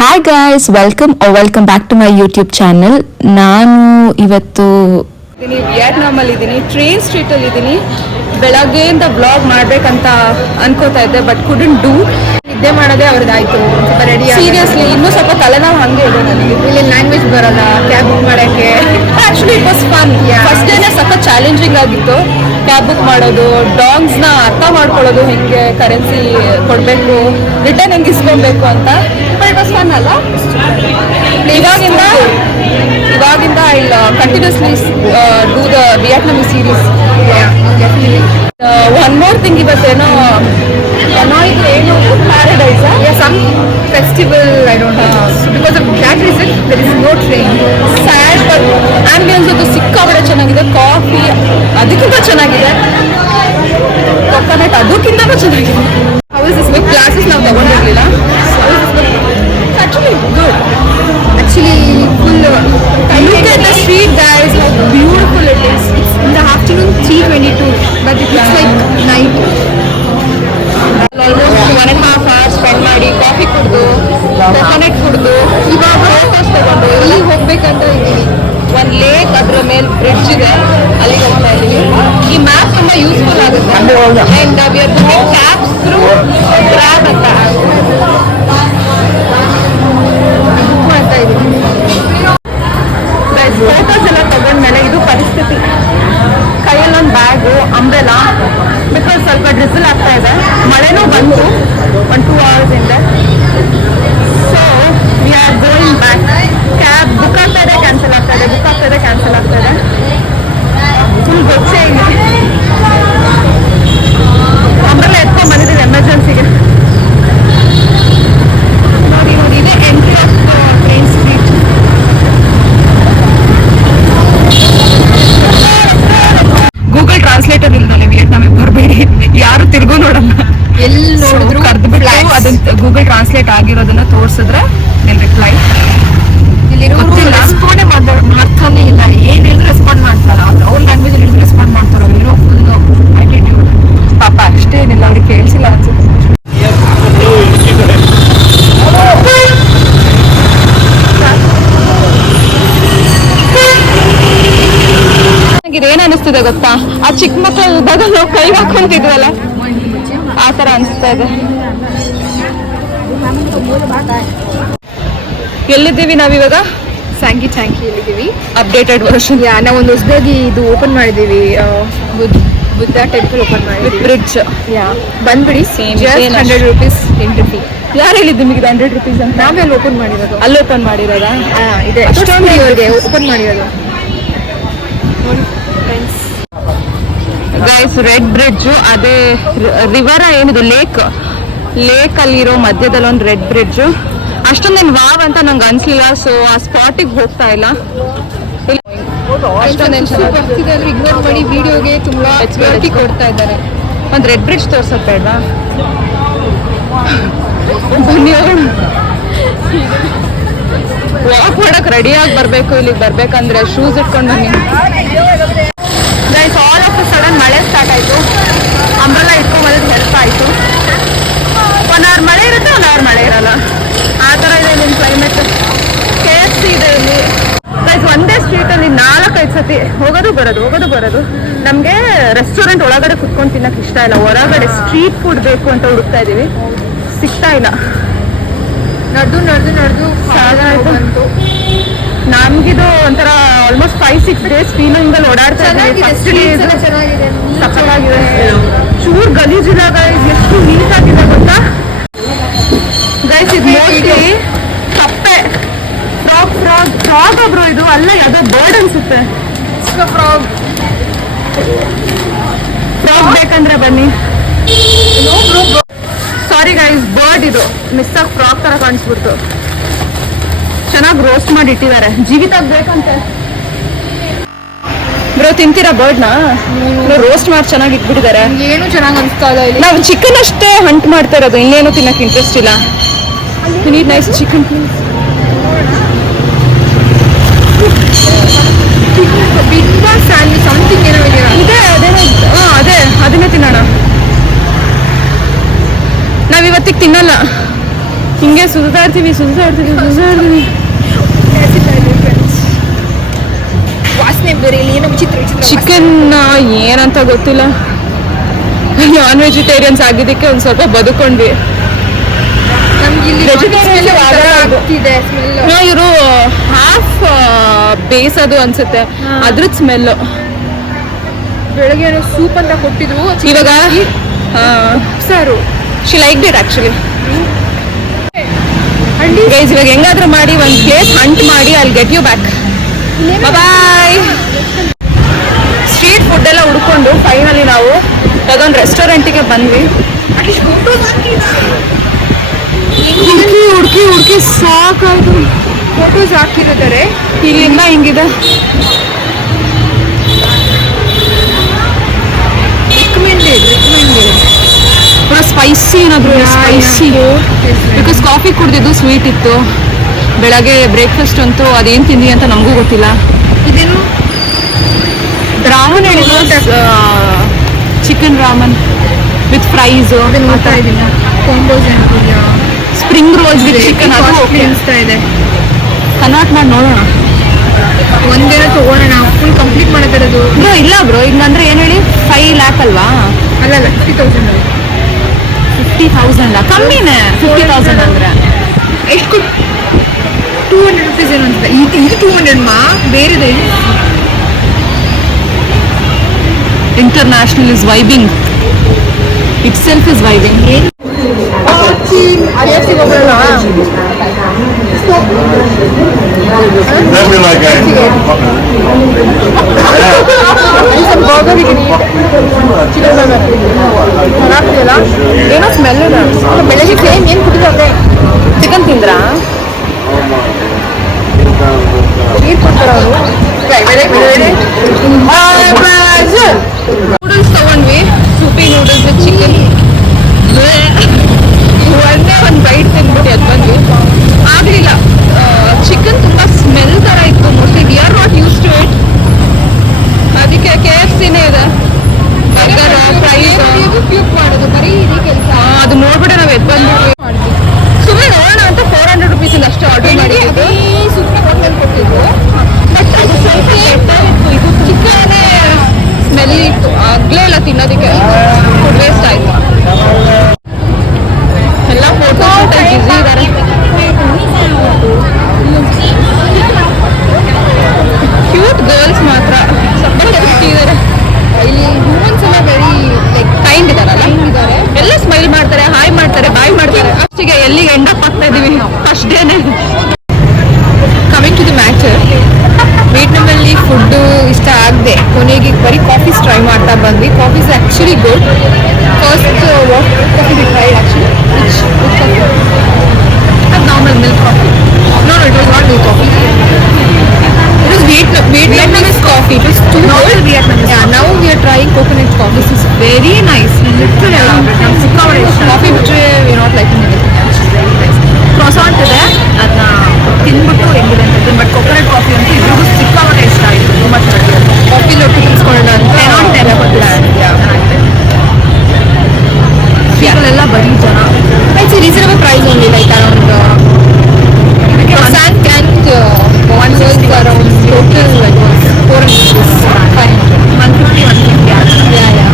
Hi guys, welcome back to my YouTube channel. ನಾನು ಇವತ್ತು ವಿಯೆಟ್ನಾಮಲ್ಲಿ ಇದ್ದೀನಿ, ಟ್ರೈನ್ ಸ್ಟ್ರೀಟಲ್ಲಿ ಇದ್ದೀನಿ. ಬೆಳಗ್ಗೆಯಿಂದ ಬ್ಲಾಗ್ ಮಾಡ್ಬೇಕಂತ ಅನ್ಕೋತಾ ಇದ್ದೆ, ಬಟ್ ಕುಡಂಟ್ ಡೂ. ನಿದ್ದೆ ಮಾಡೋದೇ ಅವ್ರದ್ದಾಯ್ತು. ಸ್ವಲ್ಪ ರೆಡಿ ಸೀರಿಯಸ್ಲಿ ಇನ್ನೂ ಸ್ವಲ್ಪ ತಲೆನೋವು ಹಂಗೆ ಇದೆ ನನಗೆ. ಇಲ್ಲಿ ಲ್ಯಾಂಗ್ವೇಜ್ ಬರೋಲ್ಲ ಕ್ಯಾಬ್ ಬುಕ್ ಮಾಡೋಕ್ಕೆ. Actually it was fun. First ಡೇನೇ ಸ್ವಲ್ಪ ಚಾಲೆಂಜಿಂಗ್ ಆಗಿತ್ತು ಕ್ಯಾಬ್ ಬುಕ್ ಮಾಡೋದು, ಡಾಗ್ಸ್ನ ಅರ್ಥ ಮಾಡ್ಕೊಳ್ಳೋದು, ಹೆಂಗೆ ಕರೆನ್ಸಿ ಕೊಡಬೇಕು, ರಿಟರ್ನ್ ಹೆಂಗೆ ಇಸ್ಕೊಬೇಕು ಅಂತ. ಬಟ್ ಇಟ್ ವಾಸ್ ಫನ್ ಅಲ್ಲ. ಇವಾಗಿಂದ ಇಲ್ಲ continuously do the Vietnamese series. One more thing, ಇವತ್ತೇನೋ ಏನು paradise some festival, I don't know, because of that reason there is no train. Sad, but ambience ಅದು ಸಿಕ್ಕಾಪಟ್ಟೆ ಚೆನ್ನಾಗಿದೆ. ಕಾಫಿ ಅದಕ್ಕಿಂತ ಚೆನ್ನಾಗಿದೆ, ಕೊಕೊನಟ್ ಅದಕ್ಕಿಂತನೂ ಚೆನ್ನಾಗಿದೆ. ಕ್ಲಾಸಸ್ ನಾವು ತಗೊಂಡಿರ್ಲಿಲ್ಲ. Actually good. Actually full look at the street guys, how beautiful it is. It's in the afternoon 3:22, but it looks like night. Almost 1.5 hours spend ಮಾಡಿ coffee ಕುಡಿದು coconut ಕುಡಿದು ಇವಾಗ ಫೋಟೋಸ್ ತಗೊಂಡು ಎಲ್ಲಿಗೆ ಹೋಗ್ಬೇಕಂತ ಇದ್ದೀವಿ. ಒಂದು ಲೇಕ್, ಅದ್ರ ಮೇಲೆ ಬ್ರಿಡ್ಜ್ ಇದೆ, ಅಲ್ಲಿಗೆ ಹೋಗ್ತಾ ಇದ್ದೀವಿ. ಈ ಮ್ಯಾಪ್ ತುಂಬಾ ಯೂಸ್ಫುಲ್ ಆಗುತ್ತೆ. And we are booking cabs through grab ಅಂತ ಮಾಡ್ತಾ ಇದ್ದೀವಿ. ಫೋಟೋಸ್ ಎಲ್ಲ ತಗೊಂಡ್ಮೇಲೆ ಇದು ಪರಿಸ್ಥಿತಿ. ಕೈಯಲ್ಲೊಂದು ಬ್ಯಾಗು, ಅಂಬ್ರೆಲಾ, ಬಿಕಾಸ್ ಸ್ವಲ್ಪ ಡ್ರಿಸಲ್ ಆಗ್ತಾ ಇದೆ. ಮಳೆನೂ ಬಂತು 1-2 hours ಹಿಂದೆ. So we are going back. Cab book ಆಗ್ತಾ ಇದೆ, ಕ್ಯಾನ್ಸಲ್ ಆಗ್ತಾ ಇದೆ, ಬುಕ್ ಆಗ್ತಾ ಇದೆ, ಕ್ಯಾನ್ಸಲ್ ಆಗ್ತಾ ಇದೆ. ಫುಲ್ ಗೊತ್ತೇ ಇದೆ. ಅಂಬ್ರೆಲಾ ಎತ್ಕೊಂಡ್ ಬಂದಿದ್ದೀವಿ ಎಮರ್ಜೆನ್ಸಿಗೆ. ನೋಡಿ ಇದೆ entry of train street. Google translator ಇಲ್ದಲೆ ವಿಯೆಟ್ನಾಮಿಗೆ ಬರಬೇಡಿ, ಯಾರು ತಿರ್ಗೂ ನೋಡಲ್ಲ. ಎಲ್ಲಿ ನೋಡಿದ್ರು ಕರೆದ್ಬಿಟ್ಟು ಅದನ್ನ ಗೂಗಲ್ ಟ್ರಾನ್ಸ್ಲೇಟ್ ಆಗಿರೋದನ್ನ ತೋರಿಸಿದ್ರೆ ನಿನ್ ರಿಪ್ಲೈ. ರೆಸ್ಪಾಂಡೇ ಮಾಡ್ತಾನೆ ಇಲ್ಲ. ಏನ್ ಹೇಳಿದ್ರು ರೆಸ್ಪಾಂಡ್ ಮಾಡ್ತಾರ. ಅವ್ರ ಲ್ಯಾಂಗ್ವೇಜ್ ಅಲ್ಲಿ ರೆಸ್ಪಾಂಡ್ ಮಾಡ್ತಾರ. ಏನೋ ಫುಲ್ ಆಟಿಟ್ಯೂಡ್. ಪಾಪ ಅಷ್ಟೇ ಏನಿಲ್ಲ, ಅವ್ರಿಗೆ ಕೇಳಿಸಿಲ್ಲ ಅನ್ಸುತ್ತೆ. ಏನ್ ಅನಿಸ್ತಿದೆ ಗೊತ್ತಾ, ಆ ಚಿಕ್ಕ ಮಕ್ಕಳು ಇದ್ದಾಗ ನಾವು ಕೈ ಹಾಕೊಂತಿದ್ವಲ್ಲ, ಆ ತರ ಅನಿಸ್ತಾ ಇದೆ. ಎಲ್ಲಿದ್ದೀವಿ ನಾವಿವಾಗ? ಸ್ಯಾಂಕಿ ಎಲ್ಲಿದ್ದೀವಿ, ಅಪ್ಡೇಟೆಡ್ ವರ್ಷನ್. ನಾವೊಂದು ಹೊಸದಾಗಿ ಇದು ಓಪನ್ ಮಾಡಿದ್ದೀವಿ, ಬುದ್ಧ ಟೆಂಪಲ್ ಓಪನ್ ಮಾಡಿದ್ದೀವಿ, ಬ್ರಿಡ್ಜ್. ಬಂದ್ಬಿಡಿ, ಜಸ್ಟ್ 100 rupees ಎಂಟ್ರಿ ಫೀ. ಯಾರು ಹೇಳಿದ್ದು ನಿಮಗೆ 100 rupees ಅಂತ? ನಾವೇ ಅಲ್ಲಿ ಓಪನ್ ಮಾಡಿರೋದು. ಅಲ್ಲಿ ಓಪನ್ ಮಾಡಿರೋದಾ? ಇದೆ, ಅವ್ರಿಗೆ ಓಪನ್ ಮಾಡಿರೋದು. ಗೈಸ್, ರೆಡ್ ಬ್ರಿಡ್ಜ್, ಅದೇ ರಿವರ ಏನಿದು ಲೇಕ್ ಅಲ್ಲಿರೋ ಮಧ್ಯದಲ್ಲಿ ಒಂದು ರೆಡ್ ಬ್ರಿಡ್ಜ್. ಅಷ್ಟೊಂದೇನು ವಾವ್ ಅಂತ ನಂಗೆ ಅನ್ಸಲಿಲ್ಲ. ಸೊ ಆ ಸ್ಪಾಟಿಗೆ ಹೋಗ್ತಾ ಇಲ್ಲ. ಇಗ್ನೋರ್ ಮಾಡಿ ವಿಡಿಯೋಗೆ ತುಂಬಾ ಕೊಡ್ತಾ ಇದ್ದಾರೆ. ಒಂದು ರೆಡ್ ಬ್ರಿಡ್ಜ್ ತೋರ್ಸೋದು ಬೇಡ? ಬನ್ನಿ, ವಾಕ್ ಮಾಡಕ್ ರೆಡಿಯಾಗಿ ಬರ್ಬೇಕು. ಇಲ್ಲಿಗೆ ಬರ್ಬೇಕಂದ್ರೆ ಶೂಸ್ ಇಟ್ಕೊಂಡು ಬನ್ನಿ. ಗೈಸ್, ಆಲ್ ಆಫ್ ಸಡನ್ ಮಳೆ ಸ್ಟಾರ್ಟ್ ಆಯಿತು. ಅಂಬ್ರೆಲಾ ಇಟ್ಕೊಂಬಂದ್ರೆ ಹೆಲ್ಪ್ ಆಯಿತು. 1 hour ಮಳೆ ಇರುತ್ತೆ, 1 hour ಮಳೆ ಇರಲ್ಲ. ಆ ಥರ ಇದೆ ಇಲ್ಲಿನ ಕ್ಲೈಮೇಟ್. KFC ಇದೆ ಇಲ್ಲಿ. ಗೈಸ್, ಒಂದೇ ಸ್ಟ್ರೀಟಲ್ಲಿ 4-5 ಸತಿ ಹೋಗೋದು ಬರೋದು. ನಮಗೆ ರೆಸ್ಟೋರೆಂಟ್ ಒಳಗಡೆ ಕುತ್ಕೊಂಡು ತಿನ್ನಕ್ಕೆ ಇಷ್ಟ ಇಲ್ಲ. ಹೊರಗಡೆ ಸ್ಟ್ರೀಟ್ ಫುಡ್ ಬೇಕು ಅಂತ ಹುಡುಕ್ತಾ ಇದ್ದೀವಿ, ಸಿಗ್ತಾ ಇಲ್ಲ. ನಡೆದು ಸಾಗಾಯ್ತು. ನಮ್ಗಿದು ಒಂಥರ ಆಲ್ಮೋಸ್ಟ್ 5-6 days ಫೀಲಿಂಗಲ್ಲಿ ಓಡಾಡ್ತಾ ಇದ್ದೀವಿ. ಫಸ್ಟ್ ಡೇ ಸಕ್ಕತ್ತಾಗಿದೆ. ಚೂರ್ ಗಲೀಜಿಲ್ಲ ಗೈಸ್, ಎಷ್ಟು ನೀಟಾಗಿದೆ ಗೊತ್ತಾ ಗೈಸ್. ಇದು ಮೋಸ್ಟ್ಲಿ ಕಪ್ಪೆ, ಫ್ರಾಗ್ ಒಬ್ರು. ಇದು ಅಲ್ಲ, ಯಾವುದೋ ಬರ್ಡ್ ಅನ್ಸುತ್ತೆ. ಫ್ರಾಗ್ ಬೇಕಂದ್ರೆ ಬನ್ನಿ. ಸಾರಿ ಗೈಸ್, ಬರ್ಡ್ ಇದು. ಮಿಸ್ ಆಗಿ ಫ್ರಾಗ್ ತರ ಕಾಣಿಸ್ಬಿಡ್ತು. ಚೆನ್ನಾಗಿ ರೋಸ್ಟ್ ಮಾಡಿ ಇಟ್ಟಿದ್ದಾರೆ. ಜೀವಿತ ಬೇಕಂತೆ. ಬ್ರೋ, ತಿಂತೀರಾ ಬರ್ಡ್ನ? ರೋಸ್ಟ್ ಮಾಡಿ ಚೆನ್ನಾಗಿ ಇಟ್ಬಿಟ್ಟಿದ್ದಾರೆ. ಏನು ಚೆನ್ನಾಗಿ ಅನಿಸ್ತಾ ಇಲ್ಲ. ನಾವು ಚಿಕನ್ ಅಷ್ಟೇ ಹಂಟ್ ಮಾಡ್ತಾ ಇರೋದು, ಇನ್ನೇನು ತಿನ್ನಕ್ಕೆ ಇಂಟ್ರೆಸ್ಟ್ ಇಲ್ಲ. Nice chicken please. ಸಮಥಿಂಗ್ ಏನೋ ಇದೆ, ಅದೇ ಅದನ್ನೇ ತಿನ್ನೋಣ. ನಾವಿವತ್ತಿಗೆ ತಿನ್ನಲ್ಲ. ಹಿಂಗೆ ಸುತ್ತಾ ಇರ್ತೀವಿ. ವಾಸನೆ ಬೇರೆ ಇಲ್ಲಿ ಏನೋ ವಿಚಿತ್ರ ಚಿಕನ್ ಏನಂತ ಗೊತ್ತಿಲ್ಲ. ನಾನ್ ವೆಜಿಟೇರಿಯನ್ಸ್ ಆಗಿದ್ದಕ್ಕೆ ಒಂದ್ ಸ್ವಲ್ಪ ಬದುಕೊಂಡ್ವಿ. ನಮ್ಗೆ ಇಲ್ಲಿ Vegetarian ಆಗ್ತಿದೆ ಸ್ಮೆಲ್. ಇವರು ಹಾಫ್ ಬೇಯಿಸೋದು ಅನ್ಸುತ್ತೆ, ಅದ್ರದ್ ಸ್ಮೆಲ್. ಬೆಳಗ್ಗೆ ಏನೋ ಸೂಪ್ ಅಂತ ಕೊಟ್ಟಿದ್ರು ಇವಾಗ ಸಾರು. She like it actually. Guys ಇವಾಗ ಹೆಂಗಾದ್ರೂ ಮಾಡಿ ಒಂದ್ ಪ್ಲೇಸ್ ಹಂಟ್ ಮಾಡಿ ಅಲ್ಲಿ get you back. Bye. Street food ಎಲ್ಲ ಹುಡ್ಕೊಂಡು ಫೈನಲಿ ನಾವು ಅದೊಂದು ರೆಸ್ಟೋರೆಂಟಿಗೆ ಬಂದ್ವಿ. ಹುಡುಕಿ ಸಾಕಾಯ್ತು. ಫೋಟೋಸ್ ಹಾಕಿರ್ತಾರೆ ಇಲ್ಲಿಂದ ಹಿಂಗಿದೆ. ರೆಕಮೆಂಡೆಡ್ ಸ್ಪೈಸಿ ಏನಾದ್ರು ಸ್ಪೈಸಿ, ಬಿಕಾಸ್ ಕಾಫಿ ಕುಡ್ದಿದ್ದು ಸ್ವೀಟ್ ಇತ್ತು. ಬೆಳಗ್ಗೆ ಬ್ರೇಕ್ಫಾಸ್ಟ್ ಅಂತೂ ಅದೇನು ತಿಂದಿ ಅಂತ ನಮಗೂ ಗೊತ್ತಿಲ್ಲ. ಇದೇನು ರಾಮನ್ ಹೇಳಿದ್ರು, ಚಿಕನ್ ರಾಮನ್ ವಿತ್ ಫ್ರೈಸ್. ನೋಡ್ತಾ ಇದ್ದೀನಿ ಕಾಂಬೋಸ್ ಏನಿದೆಯಾ. ಸ್ಪ್ರಿಂಗ್ ರೋಲ್ಸ್ ವಿತ್ ಚಿಕನ್ ಅದು ಅನಿಸ್ತಾ ಇದೆ. ಕನ್ವರ್ಟ್ ಮಾಡಿ ನೋಡೋಣ. ಒಂದೇನೋ ತಗೊಳ್ಳೋಣ, ಫುಲ್ ಕಂಪ್ಲೀಟ್ ಮಾಡತ್ತಿರೋದು. ಬ್ರೋ ಇಲ್ಲ ಬ್ರೋ, ಈಗ ಅಂದ್ರೆ ಏನು ಹೇಳಿ 5 lakh ಅಲ್ವಾ? ಅಲ್ಲ 50,000 50,000 ಕಮ್ಮಿನೇ. 50,000 ಅಂದ್ರೆ ಎಷ್ಟು 200 rupees ಏನು ಅಂತ. ಇದು 200 ಮಾ ಬೇರೆದೆ. International is vibing, itself is vibing. That'd be like a ಏನೋ ಸ್ಮೆಲ್ ಇದೆ. ಬೆಳಗ್ಗೆ ಸೇಮ್ ಏನು ಕುಡಿದ್ರೆ ಚಿಕನ್ ತಿಂದ್ರಾ? ನೀರು ಕೊಡ್ತಾರೆ ಅವರು. ನೂಡಲ್ಸ್ ತಗೊಂಡ್ವಿ, ಸೂಪಿ ನೂಡಲ್ಸ್ ವಿತ್ ಚಿಕನ್. ಒಂದೇ ಒಂದು ಬೈಟ್ ತಿಂದ್ಬಿಟ್ಟು ಅದು ಬಂದ್ವಿ. ಆಗಲಿಲ್ಲ, ಚಿಕನ್ ತುಂಬ ಸ್ಮೆಲ್ ಥರ ಇತ್ತು. Mostly we are not use to it. ಅದಕ್ಕೆ KFCನೇ ಇದೆ. ಬರ್ಗರ್, ಫ್ರೈಸ್ ಮಾಡೋದು ಬರೀ ಇದೇ ಕೆಲಸ. ಅದು ನೋಡ್ಬಿಟ್ಟು ನಾವು ಎದ್ದು ಬಂದ್ಬಿಟ್ವಿ. ಸುಮ್ಮನೆ ನೋಡೋಣ ಅಂತ 400 rupees ಅಷ್ಟೇ ಆರ್ಡರ್ ಮಾಡಿದ್ದು. ಸುಮ್ಮನೆ ಹೋಟೆಲ್ ಕೊಟ್ಟಿದ್ರು. ಬಟ್ ಅದು ಸ್ವಲ್ಪ ಬೆಟರ್ ಇತ್ತು. ಇದು ಚಿಕನ್ನೇ ಸ್ಮೆಲ್ ಇತ್ತು, ಆಗ್ಲೇ ಇಲ್ಲ ತಿನ್ನೋದಕ್ಕೆ. ಫುಡ್ ವೇಸ್ಟ್ ಆಯ್ತು. ಎಲ್ಲ ಫೋಟೋ ಬಿಸಿ ಇದ್ದಾರೆ. ಕ್ಯೂಟ್ ಗರ್ಲ್ಸ್ ಮಾತ್ರ ಸಪೋರ್ಟ್ ಇದ್ದಾರೆ. ಇಲ್ಲಿ ಹ್ಯೂಮನ್ಸ್ ಎಲ್ಲ ವೆರಿ ಲೈಕ್ ಕೈಂಡ್ ಇದಾರಲ್ಲ, ಇದ್ದಾರೆ. ಎಲ್ಲ ಸ್ಮೈಲ್ ಮಾಡ್ತಾರೆ, ಹಾಯ್ ಮಾಡ್ತಾರೆ, ಬಾಯ್ ಮಾಡ್ತಾರೆ. ಅಷ್ಟಿಗೆ ಎಲ್ಲಿಗೆ ಎಂಡ್ ಅಪ್ ಆಗ್ತಾ ಇದೀವಿ ಅಷ್ಟೇನೆ. ಕಮಿಂಗ್ ಟು ದಿ ಮ್ಯಾಟರ್, ವಿಯೆಟ್ನಾಮಲ್ಲಿ ಫುಡ್ಡು ಇಷ್ಟ ಆಗದೆ ಕೊನೆಗೆ ಬರೀ ಕಾಫೀಸ್ ಟ್ರೈ ಮಾಡ್ತಾ ಬಂದ್ವಿ. Coffees actually good. First what coffee we tried actually, which coffee? ಅದು normal milk coffee. No it was not milk coffee. It was Vietnamese coffee. It was too good. Vietnamese. Yeah, now we are trying coconut coffee. This is very nice. Coffee ಬಿಟ್ಟರೆ we are not liking anything else. Very nice. Croissant ಇದೆ, ಅದನ್ನ ತಿಂದ್ಬಿಟ್ಟು ಹೆಂಗಿದೆ ಅಂತ. But coconut coffee ಅಂತೂ ಇದ್ರಿಗೂ ಸಿಕ್ಕಾಪಟ್ಟೆ ಇಷ್ಟ ಆಯಿತು. ತುಂಬ ಚೆನ್ನಾಗಿದೆ. ಕಾಫಿ ಲೊಟ್ಟಿ ತಿನ್ಸ್ಕೊಳ್ಳೋಣ ಅಂತ 10 on 10 ಎಲ್ಲ ಬರೀ ಜನ. It's a reasonable price only, like around croissant and one was around total like 400 rupees. 150, 150. Yeah.